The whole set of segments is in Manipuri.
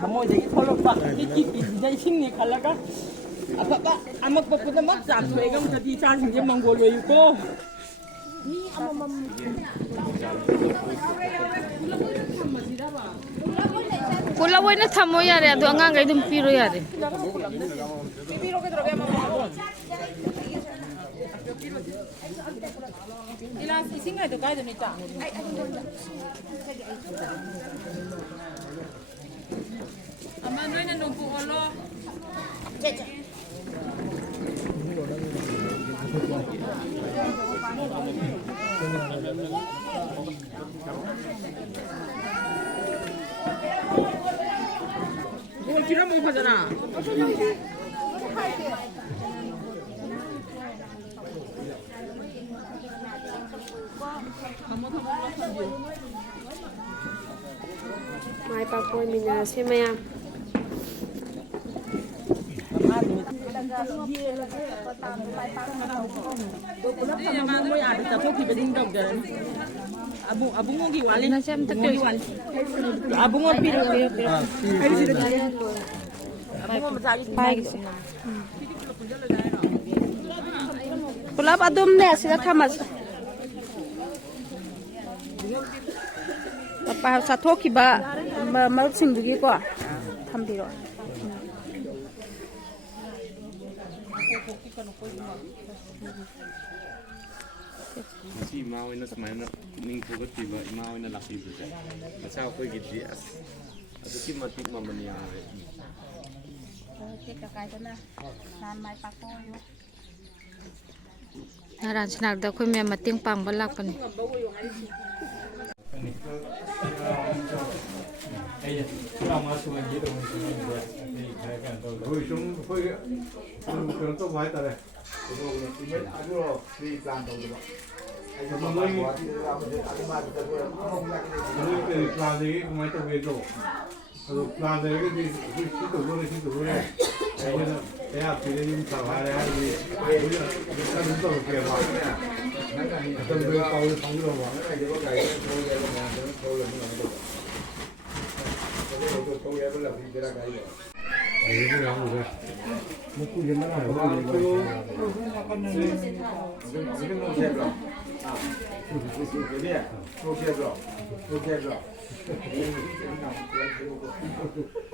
ขโมยจากที่털어봐 끼끼 심리 갈라가 아빠가 안 먹고 보다 막 잡수해가 무슨 디자인 신경만 걸려 있고 콜라 보이나 타모야 래. 도 안강 가이듬 피로야 래. 삐삐로게 들어가 막 이랑 이싱가도 가야 되니까 아마 너희는 너무 얼로 이거 기름 먹고 하잖아 Mai pa koi mina se maya. Abung di wali Na sem tak abung piro pai gisi. Kulap adum ne sida thamas. Papa sa thoki ba mal simbugi ko thambiro. Si mau ina semaina ning ko tiba mau ina laki bu sa sa ko gidi as adu ki mati mamani yang Naran sinak da khoi me mating pang balak pan.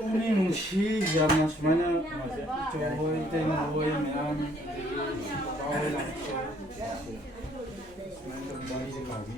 Ini si jamnya semuanya coba itu yang gue yang bawa langsung semuanya berbagi sekali.